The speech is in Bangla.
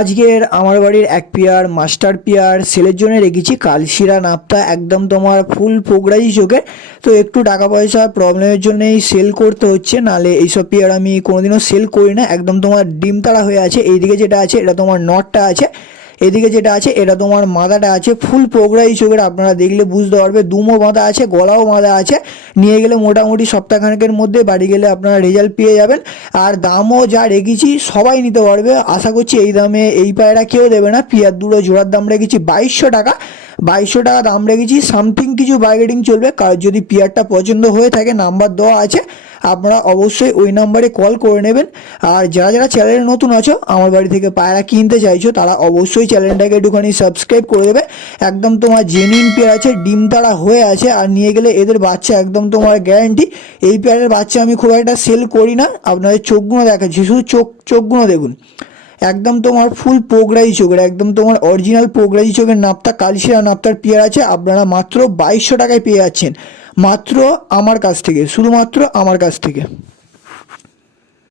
আজকের আমার বাড়ির এক পেয়ার, মাস্টার পেয়ার সেলের জন্য রেখেছি কালশিরা নাপ্তা, একদম তোমার ফুল পোগড়াই চোখে তো একটু টাকা পয়সার প্রবলেমের জন্যই সেল করতে হচ্ছে, নালে এইসব পেয়ার আমি কোনোদিনও সেল করি না, একদম তোমার ডিম তারা হয়ে আছে, এইদিকে যেটা আছে, এটা তোমার নটটা আছে। এদিকে যেটা আছে, এটা তোমার মাথাটা আছে ফুল পোগরাই চোখের, আপনারা দেখলে বুঝতে পারবে, দুমো বাঁধা আছে, গলাও বাঁধা আছে। নিয়ে গেলে মোটামুটি সপ্তাহখানেকের মধ্যে বাড়ি গেলে আপনারা রেজাল্ট পেয়ে যাবেন। আর দামও যা রেখেছি, সবাই নিতে পারবে। আশা করছি এই দামে এই পায়রা কেউ দেবে না, পিয়ার দুটো জোড়ার দাম রেখেছি বাইশশো টাকা। বাইশশো টাকা দাম রেখেছি সামথিং কিছু বার্গেটিং চলবে, কার যদি পিয়ারটা পছন্দ হয়ে থাকে নাম্বার দেওয়া আছে, আপনারা অবশ্যই ওই নাম্বারে কল করে নেবেন। আর যারা যারা চ্যানেলে নতুন আছো, আমার বাড়ি থেকে পায়রা কিনতে চাইছো, তারা অবশ্যই চ্যানেলটাকে একটুখানি সাবস্ক্রাইব করে দেবে। একদম তোমার জেনুইন পেয়ার আছে, ডিম তারা হয়ে আছে, আর নিয়ে গেলে এদের বাচ্চা একদম তোমার গ্যারান্টি এই পেয়ারের বাচ্চা আমি খুব একটা সেল করি না, আপনাদের চোখগুলো দেখাচ্ছি, শুধু চোখ চোখগুলো দেখুন। একদম তোমার ফুল পোগরাই চোখের একদম তোমার অরিজিনাল পোগরাই চোখের নাপতা, কালশিরা নাপতার পেয়ার আছে, আপনারা মাত্র বাইশশো টাকায় পেয়ে যাচ্ছেন। মাত্র আমার কাছ থেকে, শুধুমাত্র আমার কাছ থেকে।